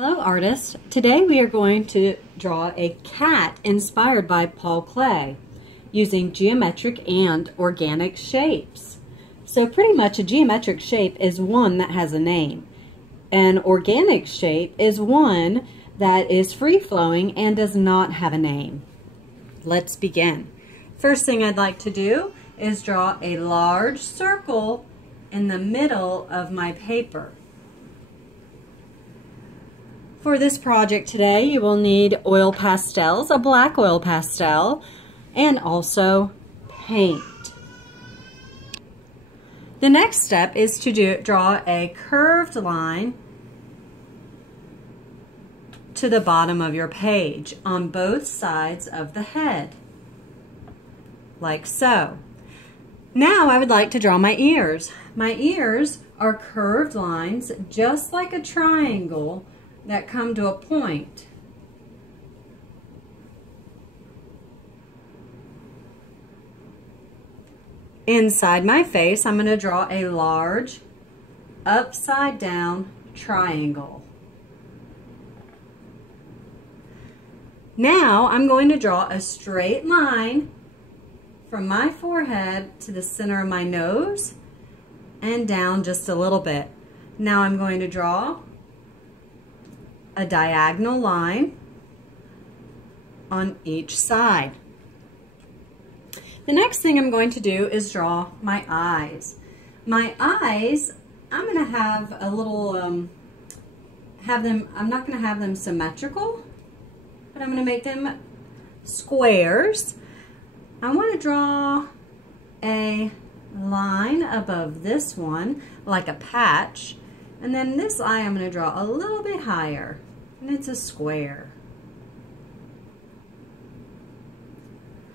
Hello artists, today we are going to draw a cat inspired by Paul Klee using geometric and organic shapes. So pretty much a geometric shape is one that has a name. An organic shape is one that is free-flowing and does not have a name. Let's begin. First thing I'd like to do is draw a large circle in the middle of my paper. For this project today, you will need oil pastels, a black oil pastel, and also paint. The next step is to draw a curved line to the bottom of your page on both sides of the head, like so. Now I would like to draw my ears. My ears are curved lines just like a triangle that come to a point. Inside my face, I'm going to draw a large upside down triangle. Now I'm going to draw a straight line from my forehead to the center of my nose and down just a little bit. Now I'm going to draw a diagonal line on each side. The next thing I'm going to do is draw my eyes. My eyes, I'm going to have a little, I'm not going to have them symmetrical, but I'm going to make them squares. I want to draw a line above this one, like a patch, and then this eye I'm going to draw a little bit higher, and it's a square.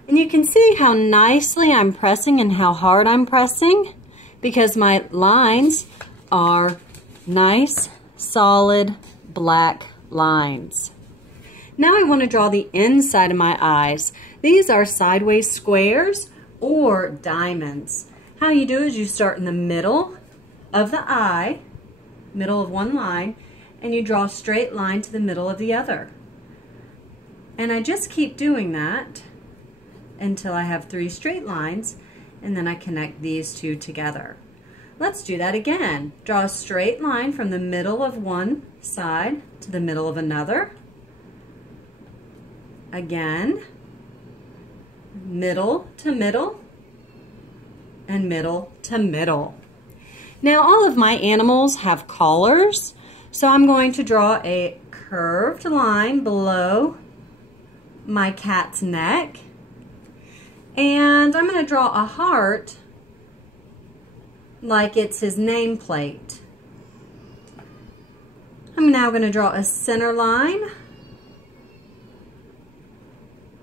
And you can see how nicely I'm pressing and how hard I'm pressing, because my lines are nice, solid, black lines. Now I want to draw the inside of my eyes. These are sideways squares or diamonds. How you do is you start in the middle of the eye, middle of one line, and you draw a straight line to the middle of the other. And I just keep doing that until I have 3 straight lines, and then I connect these two together. Let's do that again. Draw a straight line from the middle of one side to the middle of another. Again, middle to middle, and middle to middle. Now all of my animals have collars, so I'm going to draw a curved line below my cat's neck, and I'm going to draw a heart like it's his nameplate. I'm now going to draw a center line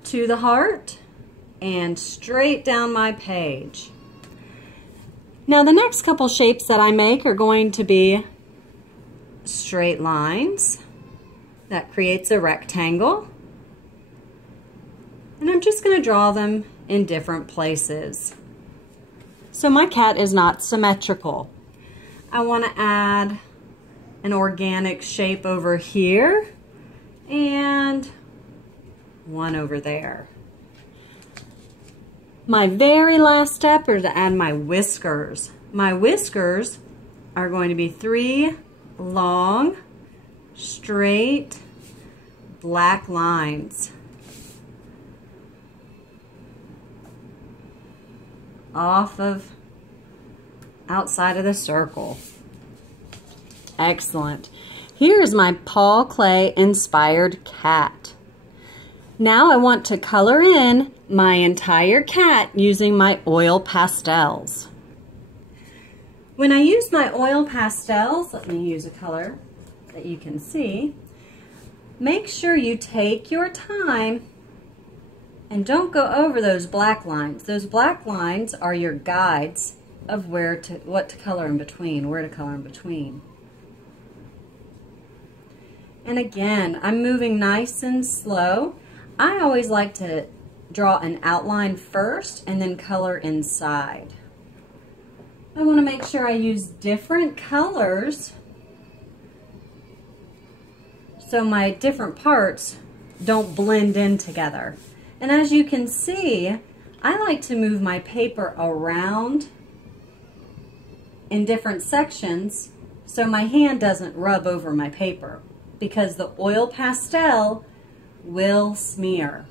to the heart and straight down my page. Now the next couple shapes that I make are going to be straight lines. That creates a rectangle. And I'm just going to draw them in different places. So my cat is not symmetrical. I want to add an organic shape over here and one over there. My very last step is to add my whiskers. My whiskers are going to be 3 long, straight, black lines off of outside of the circle. Excellent. Here's my Paul Klee inspired cat. Now I want to color in my entire cat using my oil pastels. When I use my oil pastels, let me use a color that you can see. Make sure you take your time and don't go over those black lines. Those black lines are your guides of what to color in between, where to color in between. And again, I'm moving nice and slow. I always like to draw an outline first and then color inside. I want to make sure I use different colors so my different parts don't blend in together. And as you can see, I like to move my paper around in different sections so my hand doesn't rub over my paper, because the oil pastel will smear.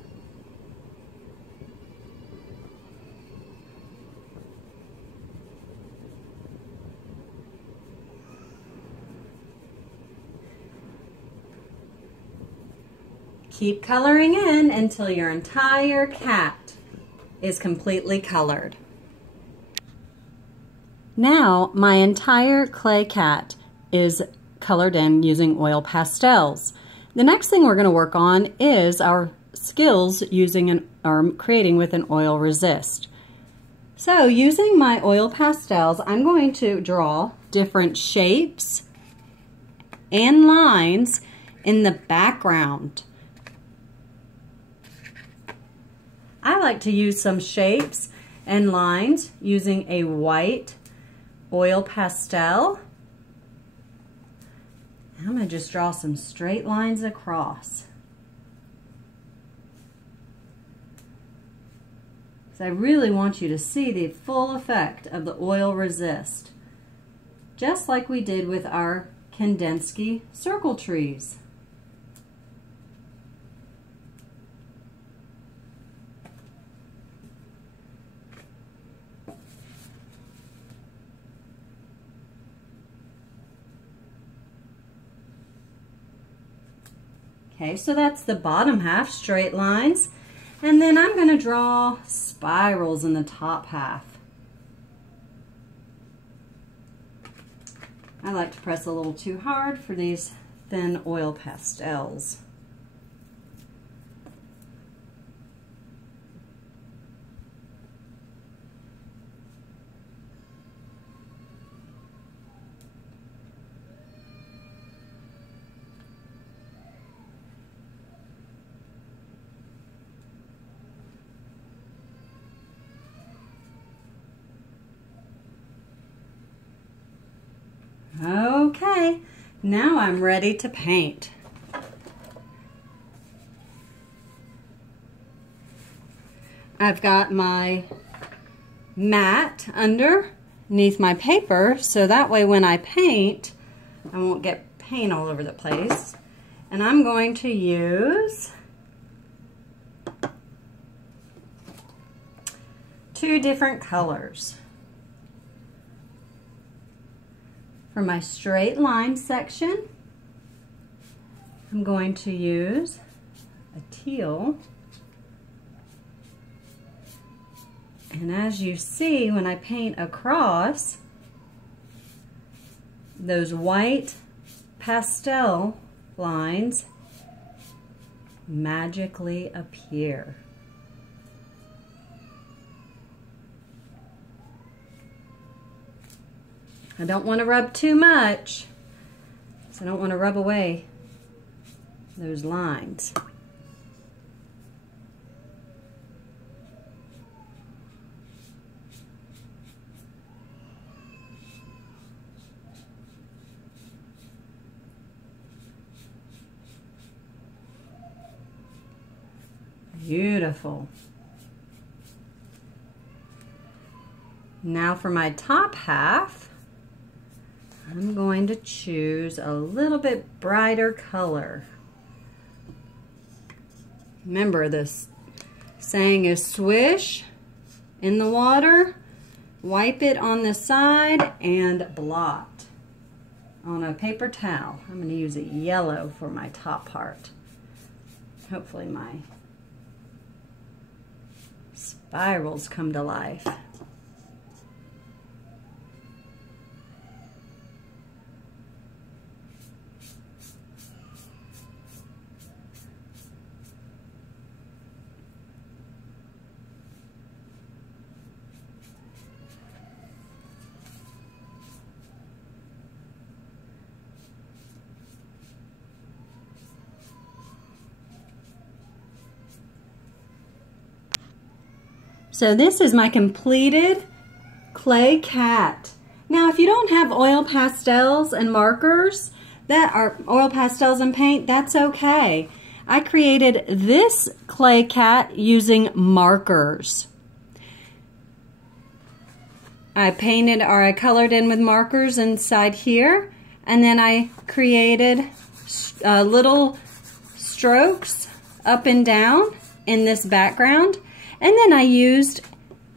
Keep coloring in until your entire cat is completely colored. Now my entire clay cat is colored in using oil pastels. The next thing we're going to work on is our skills using or creating with an oil resist. So using my oil pastels, I'm going to draw different shapes and lines in the background. I like to use some shapes and lines using a white oil pastel. I'm going to just draw some straight lines across. So I really want you to see the full effect of the oil resist, just like we did with our Kandinsky circle trees. Okay, so that's the bottom half, straight lines. And then I'm going to draw spirals in the top half. I like to press a little too hard for these thin oil pastels. Okay, now I'm ready to paint. I've got my mat underneath my paper, so that way when I paint, I won't get paint all over the place. And I'm going to use 2 different colors. For my straight line section, I'm going to use a teal. And as you see, when I paint across, those white pastel lines magically appear. I don't want to rub too much, so I don't want to rub away those lines. Beautiful. Now for my top half, I'm going to choose a little bit brighter color. Remember, this saying is swish in the water, wipe it on the side, and blot on a paper towel. I'm going to use a yellow for my top part. Hopefully my spirals come to life. So this is my completed clay cat. Now if you don't have oil pastels and markers, that are oil pastels and paint, that's okay. I created this clay cat using markers. I painted or I colored in with markers inside here, and then I created little strokes up and down in this background, and then I used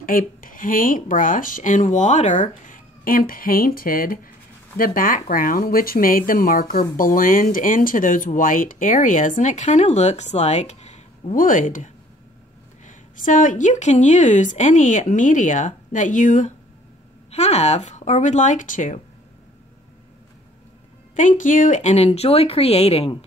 a paintbrush and water and painted the background, which made the marker blend into those white areas, and it kind of looks like wood. So you can use any media that you have or would like to. Thank you and enjoy creating.